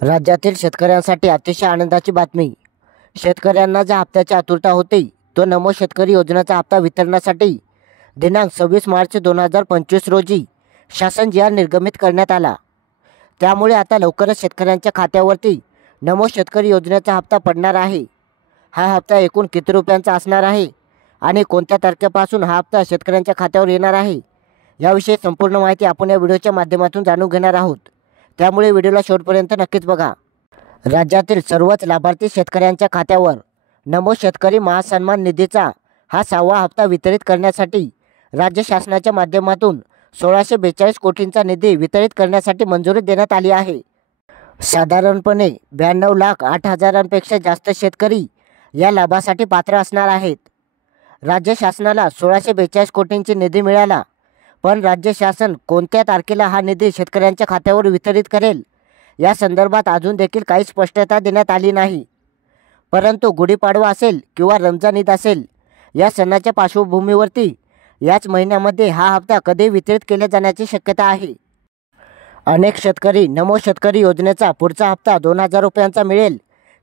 राज्यातील शेतकऱ्यांसाठी अतिशय आनंदाची बातमी। शेतकऱ्यांना ज्या हप्त्याची आतुरता होती तो नमो शेतकरी योजनेचा हप्ता वितरणासाठी दिनांक 26 मार्च 2025 रोजी शासन जी आर निर्गमित करण्यात आला। त्यामुळे आता लवकरच शेतकऱ्यांच्या खात्यावरती नमो शेतकरी योजनेचा हप्ता पडणार आहे। हा हप्ता एकूण किती रुपयांचा असणार आहे आणि कोणत्या तारखेपासून हा हप्ता शेतकऱ्यांच्या खात्यावर येणार आहे याविषयी संपूर्ण माहिती आपण या व्हिडिओच्या माध्यमातून जाणून घेणार आहोत। त्यामुळे व्हिडिओला शेवटपर्यंत नक्कीच बघा। राज्यातील सर्वच लाभार्थी शेतकऱ्यांच्या खात्यावर नमो शेतकरी महासन्मान निधीचा हा 6वा हप्ता वितरित करण्यासाठी राज्य शासनाच्या माध्यमातून 1642 कोटींचा निधी वितरित करण्यासाठी मंजुरी देण्यात आली आहे। साधारणपणे 92,08,000पेक्षा जास्त शेतकरी या लाभासाठी पात्र असणार आहेत। राज्य शासनाला 1642 कोटींची निधी मिळाला, पण राज्य शासन कोणत्या तारखेला हा निधी शेतकऱ्यांच्या खात्यावर वितरित करेल या संदर्भात अजून देखील काही स्पष्टता देण्यात आली नाही। परंतु गुढीपाडवा असेल किंवा रमजान ईद असेल या सणाच्या पार्श्वभूमीवरती याच महिन्यामध्ये हा हप्ता कधी वितरित केला जाण्याची शक्यता आहे। अनेक शेतकरी नमो शेतकरी योजनेचा पुढचा हप्ता 2,000 रुपयांचा मिळेल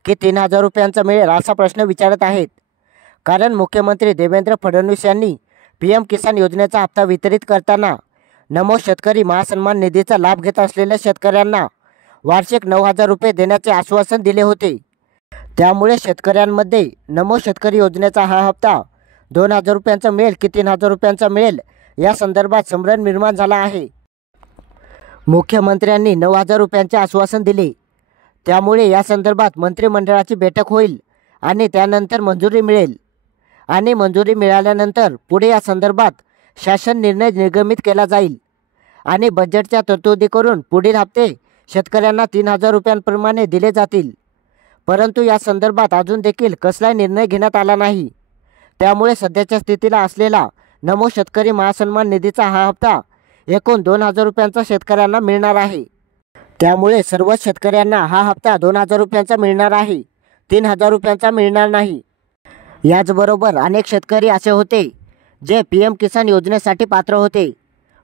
की 3,000 रुपयांचा मिळेल असा प्रश्न विचारत आहेत। कारण मुख्यमंत्री देवेंद्र फडणवीस यांनी PM किसान योजनेचा हप्ता वितरित करताना नमो शेतकरी महासन्मान निधीचा लाभ घेत असलेल्या शेतकऱ्यांना वार्षिक 9,000 रुपये देण्याचे आश्वासन दिले होते। त्यामुळे शेतकऱ्यांमध्ये नमो शेतकरी योजनेचा हा हप्ता 2,000 रुपयांचा मिळेल की 3,000 रुपयांचा मिळेल या संदर्भात संभ्रम निर्माण झाला आहे। मुख्यमंत्र्यांनी 9,000 रुपयांचे आश्वासन दिले, त्यामुळे या संदर्भात मंत्रिमंडळाची बैठक होईल आणि त्यानंतर मंजुरी मिळेल आणि मंजुरी मिळाल्यानंतर पुढे या संदर्भात शासन निर्णय निर्गमित केला जाईल आणि बजेटच्या तरतुदी करून पुढील हप्ते शेतकऱ्यांना 3,000 रुपयांप्रमाणे दिले जातील। परंतु या संदर्भात अजून देखील कसलाही निर्णय घेण्यात आला नाही। त्यामुळे सध्याच्या स्थितीला असलेला नमो शेतकरी महासन्मान निधीचा हा हप्ता एकूण 2,000 रुपयांचा शेतकऱ्यांना मिळणार आहे। त्यामुळे सर्वच शेतकऱ्यांना हा हप्ता 2,000 रुपयांचा मिळणार आहे, 3,000 रुपयांचा मिळणार नाही। याचबरोबर अनेक शेतकरी असे होते जे PM किसान योजनेसाठी पात्र होते,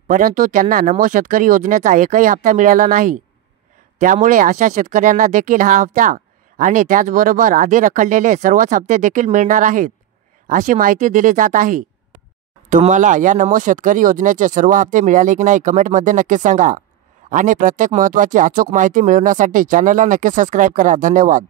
परंतु त्यांना नमो शेतकरी योजनेचा एकही हप्ता मिळाला नाही। त्यामुळे अशा शेतकऱ्यांना देखील हा हप्ता आणि त्याचबरोबर आधी रखडलेले सर्वच हप्ते देखील मिळणार आहेत अशी माहिती दिली जात आहे। तुम्हाला या नमो शेतकरी योजनेचे सर्व हप्ते मिळाले की नाही कमेंटमध्ये नक्की सांगा आणि प्रत्येक महत्त्वाची अचूक माहिती मिळवण्यासाठी चॅनलला नक्की सबस्क्राईब करा। धन्यवाद।